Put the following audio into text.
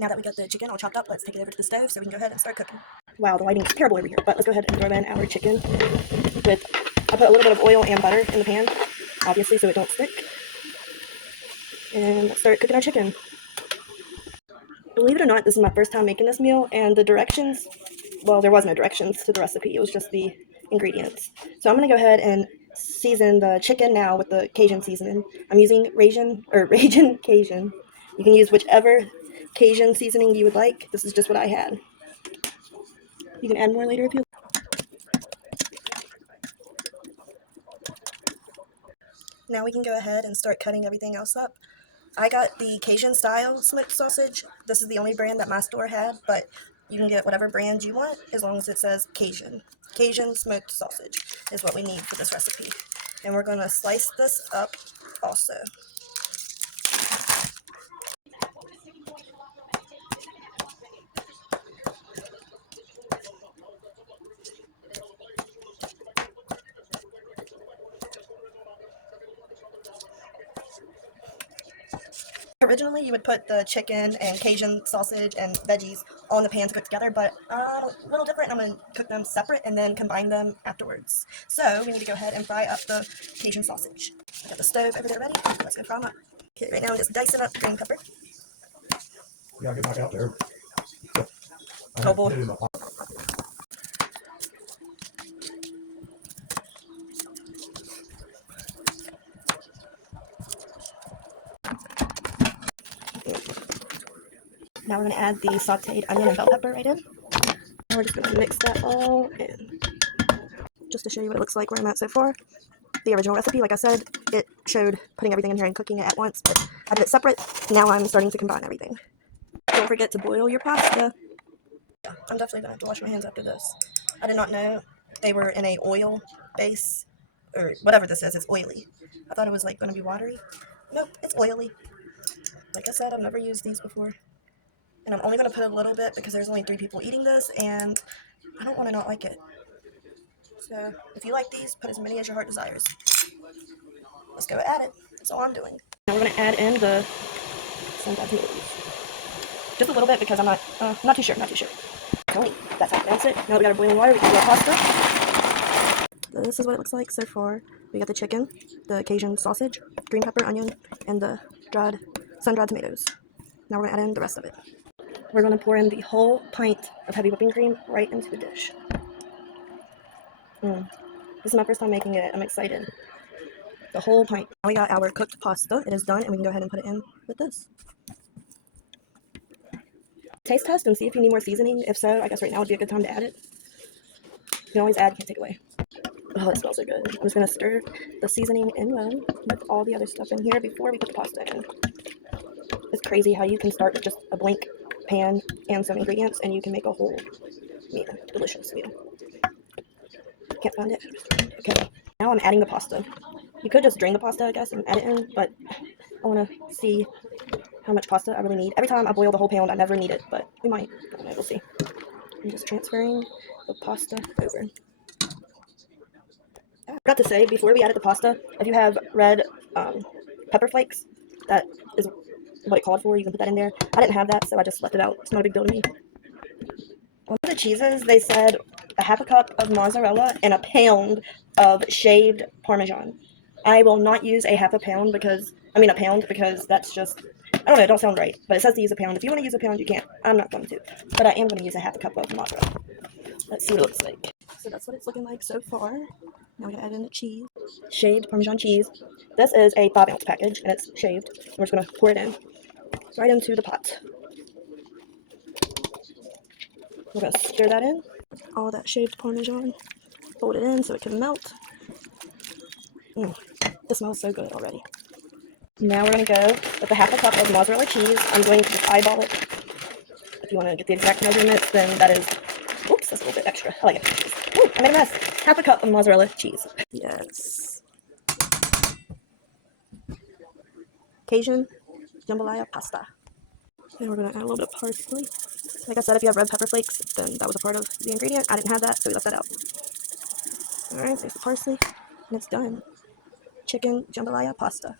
Now that we got the chicken all chopped up, let's take it over to the stove so we can go ahead and start cooking. Wow, the lighting is terrible over here, but let's go ahead and throw in our chicken with, I put a little bit of oil and butter in the pan, obviously, so it don't stick. And let's start cooking our chicken. Believe it or not, this is my first time making this meal, and the directions, well, there was no directions to the recipe. It was just the ingredients. So I'm going to go ahead and season the chicken now with the Cajun seasoning. I'm using Ragin Cajun. You can use whichever Cajun seasoning you would like. This is just what I had. You can add more later if you like. Now we can go ahead and start cutting everything else up. I got the Cajun style smoked sausage. This is the only brand that my store had, but you can get whatever brand you want as long as it says Cajun. Cajun smoked sausage is what we need for this recipe. And we're going to slice this up also. Originally, you would put the chicken and Cajun sausage and veggies all in the pan to cook together, but a little different. I'm going to cook them separate and then combine them afterwards. So we need to go ahead and fry up the Cajun sausage. I got the stove over there ready. Let's go fry them up. Okay, right now I'm just dicing up green pepper. You gotta get back out there. Oh boy. Now we're going to add the sauteed onion and bell pepper right in. And we're just going to mix that all in. Just to show you what it looks like where I'm at so far. The original recipe, like I said, it showed putting everything in here and cooking it at once, but I did it separate. Now I'm starting to combine everything. Don't forget to boil your pasta. Yeah, I'm definitely going to have to wash my hands after this. I did not know they were in a oil base, or whatever this is, it's oily. I thought it was like going to be watery. Nope, it's oily. Like I said, I've never used these before. And I'm only going to put a little bit because there's only 3 people eating this, and I don't want to not like it. So, if you like these, put as many as your heart desires. Let's go add it. That's all I'm doing. Now we're going to add in the sun-dried tomatoes. Just a little bit because I'm not too sure, Tony, that's how I pronounce it. Now that we got our boiling water, we can do our pasta. This is what it looks like so far. We got the chicken, the Cajun sausage, green pepper, onion, and the sun-dried tomatoes. Now we're going to add in the rest of it. We're going to pour in the whole pint of heavy whipping cream right into the dish. This is my first time making it. I'm excited. The whole pint. Now we got our cooked pasta. It is done, and we can go ahead and put it in with this. Taste test and see if you need more seasoning. If so, I guess right now would be a good time to add it. You can always add, can't take away. Oh, it smells so good. I'm just going to stir the seasoning in well with all the other stuff in here before we put the pasta in. It's crazy how you can start with just a blank pan and some ingredients, and you can make a whole meal, delicious meal. Can't find it. Okay, now I'm adding the pasta. You could just drain the pasta, I guess, and add it in, but I want to see how much pasta I really need. Every time I boil the whole pound, I never need it, but we might. I don't know, we'll see. I'm just transferring the pasta over. I forgot to say, before we added the pasta, if you have red pepper flakes, that is what it called for. You can put that in there. I didn't have that, so I just left it out. It's not a big deal to me. On the cheeses, they said a half a cup of mozzarella and a pound of shaved Parmesan. I will not use a pound because that's just, I don't know, it don't sound right. But it says to use a pound. If you want to use a pound, you can. I'm not going to. But I am going to use a half a cup of mozzarella. Let's see what it looks like. So that's what it's looking like so far. Now we're going to add in the cheese. Shaved Parmesan cheese. This is a 5-ounce package, and it's shaved. We're just going to pour it in. Right into the pot. We're going to stir that in. All that shaved Parmesan. Fold it in so it can melt. This smells so good already. Now we're going to go with a half a cup of mozzarella cheese. I'm going to just eyeball it. If you want to get the exact measurements, then that is, oops, that's a little bit extra. I like it. Ooh, I made a mess. Half a cup of mozzarella cheese. Yes. Cajun jambalaya pasta. And we're going to add a little bit of parsley. Like I said, if you have red pepper flakes, then that was a part of the ingredient. I didn't have that, so we left that out. Alright, there's the parsley, and it's done. Chicken jambalaya pasta.